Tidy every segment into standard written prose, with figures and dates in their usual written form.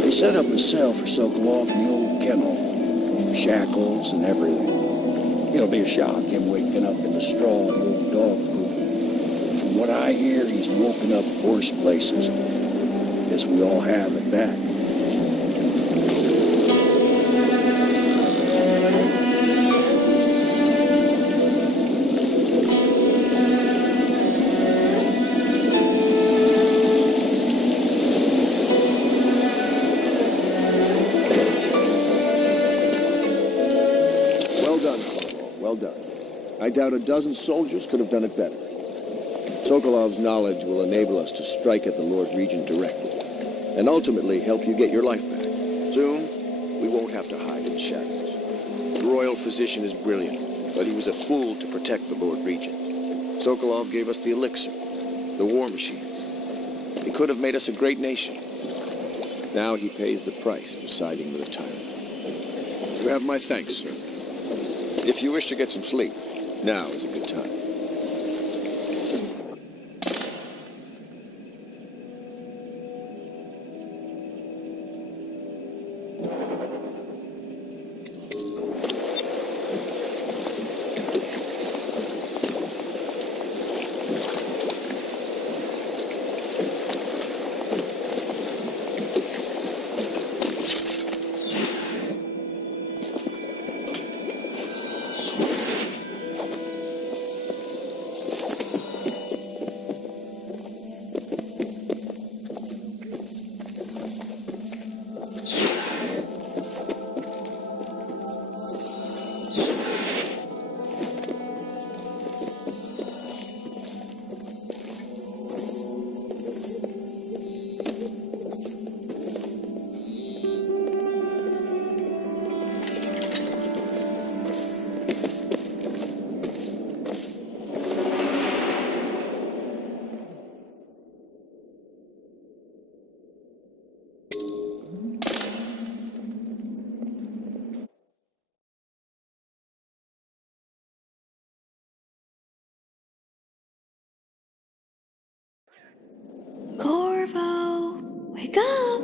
They set up a cell for Sokolov in the old kennel. Shackles and everything. It'll be a shock, him waking up in the straw and old dog poop. From what I hear, he's woken up worse places. Guess we all have at that. Well done. I doubt a dozen soldiers could have done it better. Sokolov's knowledge will enable us to strike at the Lord Regent directly, and ultimately help you get your life back. Soon, we won't have to hide in the shadows. The royal physician is brilliant, but he was a fool to protect the Lord Regent. Sokolov gave us the elixir, the war machines. He could have made us a great nation. Now he pays the price for siding with a tyrant. You have my thanks, sir. If you wish to get some sleep, now is a good time. Corvo, wake up!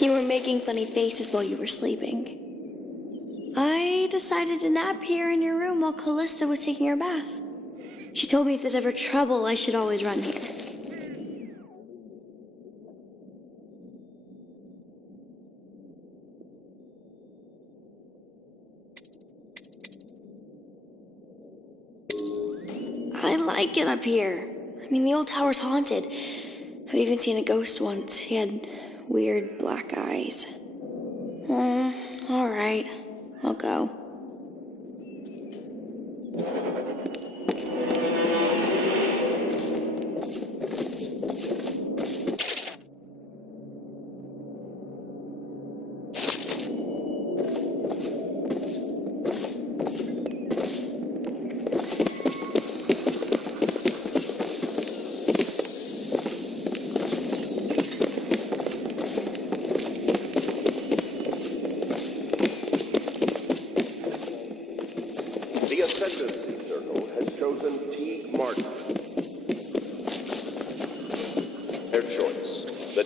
You were making funny faces while you were sleeping. I decided to nap here in your room while Callista was taking her bath. She told me if there's ever trouble, I should always run here. I like it up here. I mean, the old tower's haunted. I've even seen a ghost once. He had weird black eyes. All right. I'll go.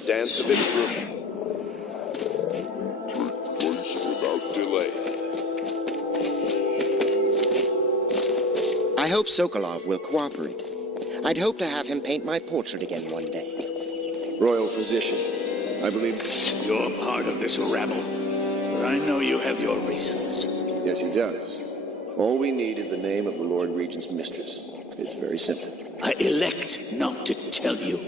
Dance of its room. Without delay. I hope Sokolov will cooperate. I'd hope to have him paint my portrait again one day. Royal physician, I believe... You're part of this rabble, but I know you have your reasons. Yes, he does. All we need is the name of the Lord Regent's mistress. It's very simple. I elect not to tell you.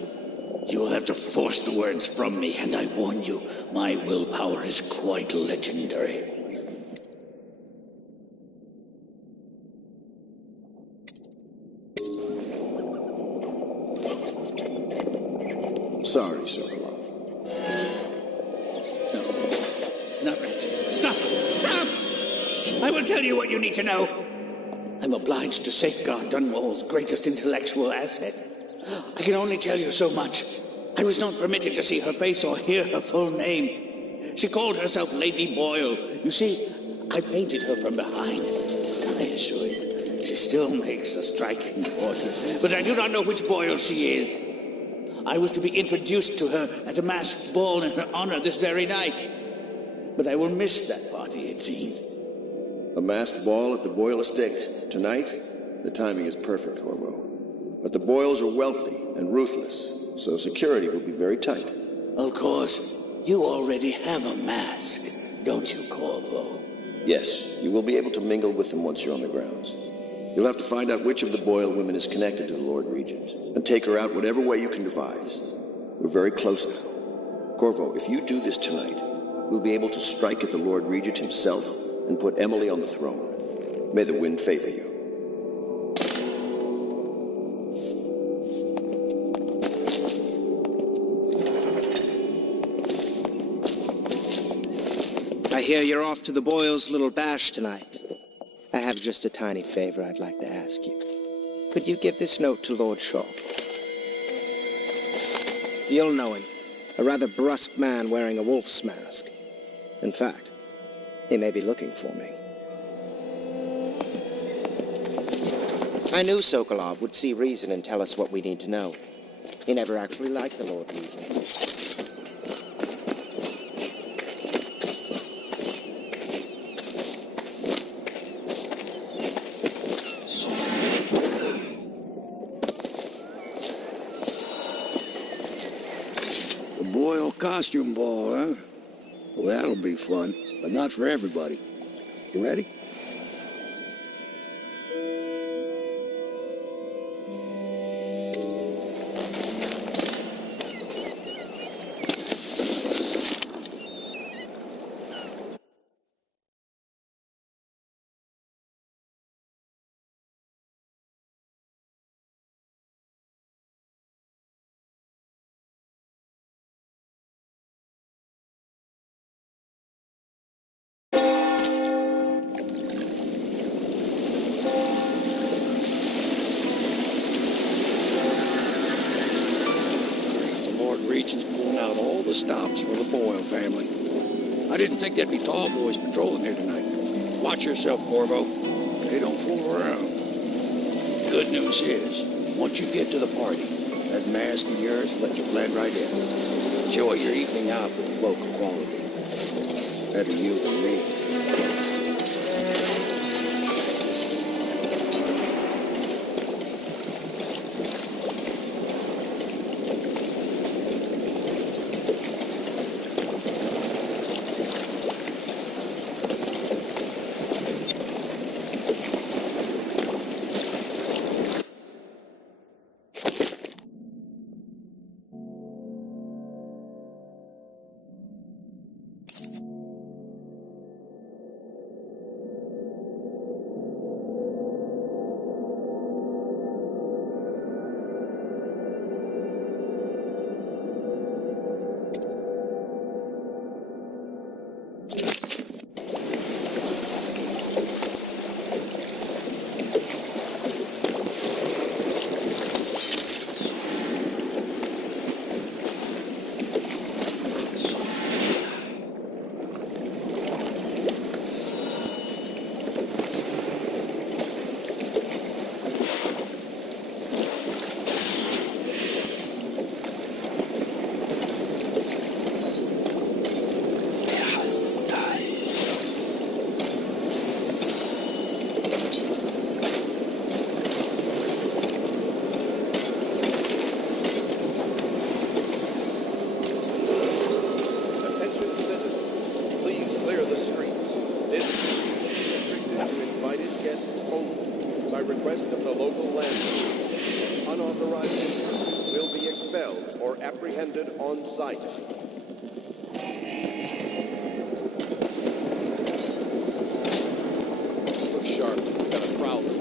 You will have to force the words from me, and I warn you, my willpower is quite legendary. Sorry, Sokolov. No, not right. Stop! Stop! I will tell you what you need to know. I'm obliged to safeguard Dunwall's greatest intellectual asset. I can only tell you so much. I was not permitted to see her face or hear her full name. She called herself Lady Boyle. You see, I painted her from behind. I assure you, she still makes a striking portrait, but I do not know which Boyle she is. I was to be introduced to her at a masked ball in her honor this very night. But I will miss that party, it seems. A masked ball at the Boyle estate. Tonight? The timing is perfect, Corvo. But the Boyles are wealthy and ruthless, so security will be very tight. Of course, you already have a mask, don't you, Corvo? Yes, you will be able to mingle with them once you're on the grounds. You'll have to find out which of the Boyle women is connected to the Lord Regent, and take her out whatever way you can devise. We're very close now. Corvo, if you do this tonight, we'll be able to strike at the Lord Regent himself and put Emily on the throne. May the wind favor you. I hear you're off to the Boyles' little bash tonight. I have just a tiny favor I'd like to ask you. Could you give this note to Lord Shaw? You'll know him. A rather brusque man wearing a wolf's mask. In fact, he may be looking for me. I knew Sokolov would see reason and tell us what we need to know. He never actually liked the Lord Regent. Boyle costume ball, huh? Well, that'll be fun, but not for everybody. You ready? Regent's pulling out all the stops for the Boyle family. I didn't think there'd be tall boys patrolling here tonight. Watch yourself, Corvo. They don't fool around. Good news is, once you get to the party, that mask of yours will let you blend right in. Enjoy your evening out with the folk of quality. Better you than me. Apprehended on site. Look sharp. We've got a prowler.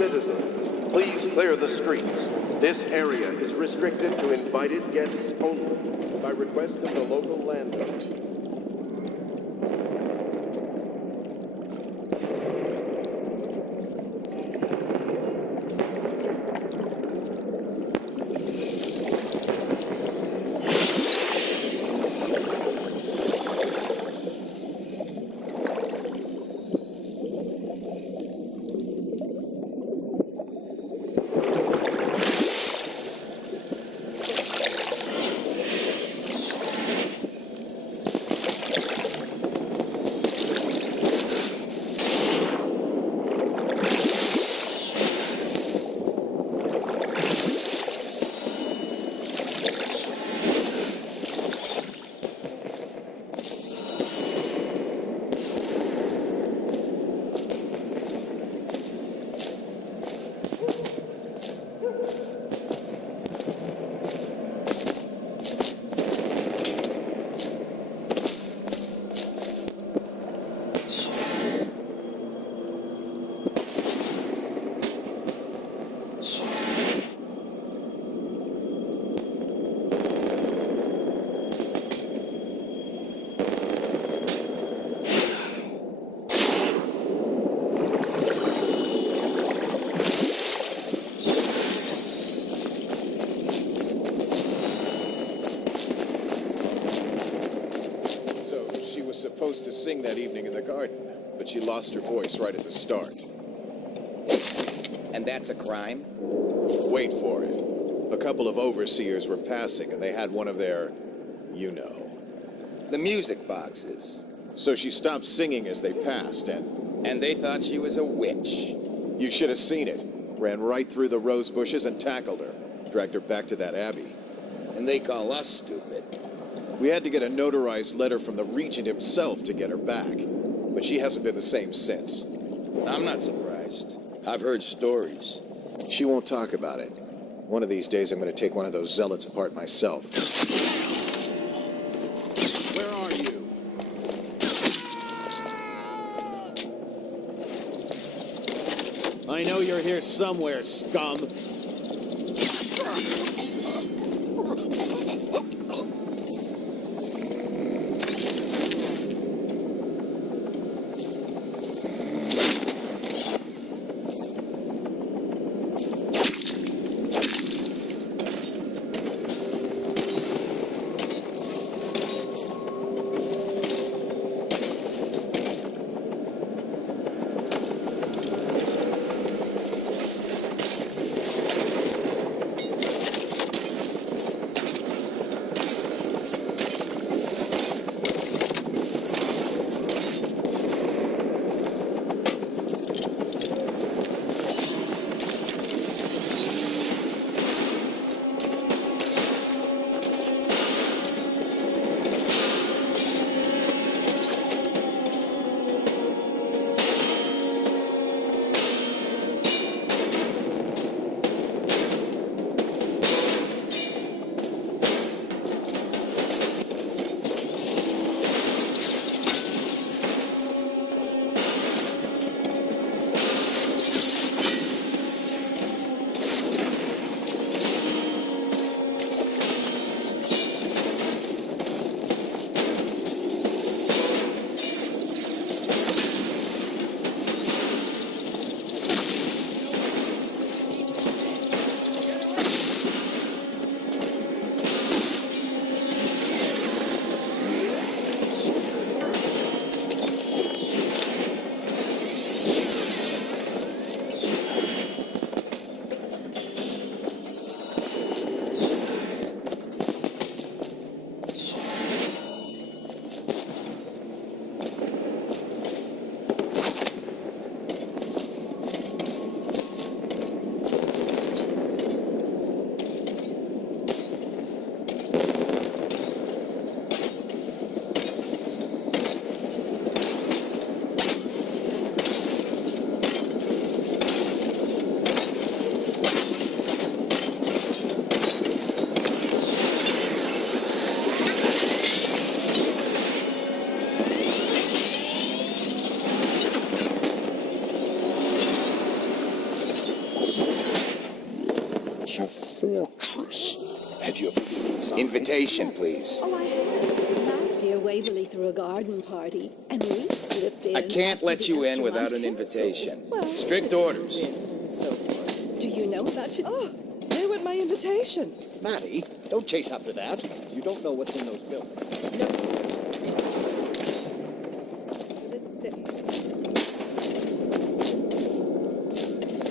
Citizens, please clear the streets. This area is restricted to invited guests only by request of the local landowner. Supposed to sing that evening in the garden, but she lost her voice right at the start. And that's a crime? Wait for it. A couple of overseers were passing, and they had one of their, The music boxes. So she stopped singing as they passed, And they thought she was a witch. you should have seen it. Ran right through the rose bushes and tackled her. Dragged her back to that abbey. And they call us stupid. We had to get a notarized letter from the regent himself to get her back. But she hasn't been the same since. I'm not surprised. I've heard stories. She won't talk about it. One of these days I'm going to take one of those zealots apart myself. Where are you? I know you're here somewhere, scum. Invitation, please. Oh, I have. Last year, Waverly threw a garden party, and we slipped in. I can't let you in without an Restaurant's invitation. canceled. Well, Strict it's orders. written and so forth. Do you know about it? Oh, they want my invitation. Maddie, don't chase after that. You don't know what's in those bills.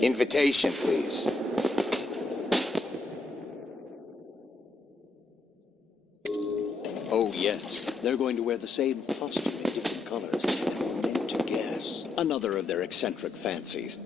Invitation, please. Oh, yes. They're going to wear the same costume in different colors, and we're meant to guess. Another of their eccentric fancies.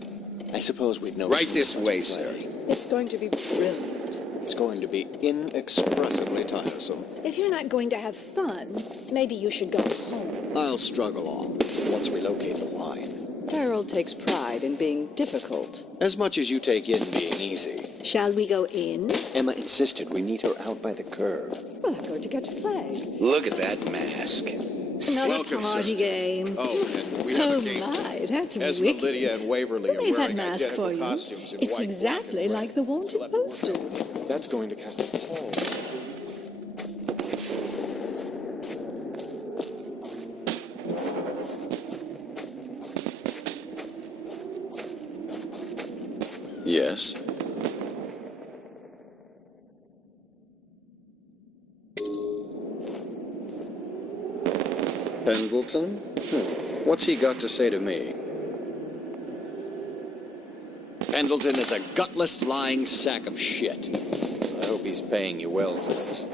I suppose we've no... Right this way, sir. It's going to be brilliant. It's going to be inexpressibly tiresome. If you're not going to have fun, maybe you should go home. I'll struggle on once we locate the wine. Harold takes pride in being difficult. As much as you take in being easy. Shall we go in? Emma insisted we meet her out by the curb. Well, I'm going to catch a plague. Look at that mask. Another Welcome, party sister. game. Oh, and we have Oh a game. my, that's Esma, wicked. Lydia, and Waverly Who are made that wearing mask identical for you? costumes in It's white, exactly black, and red. like the wanted posters. That's going to cast a pall. Yes. Pendleton? What's he got to say to me? Pendleton is a gutless, lying sack of shit. I hope he's paying you well for this.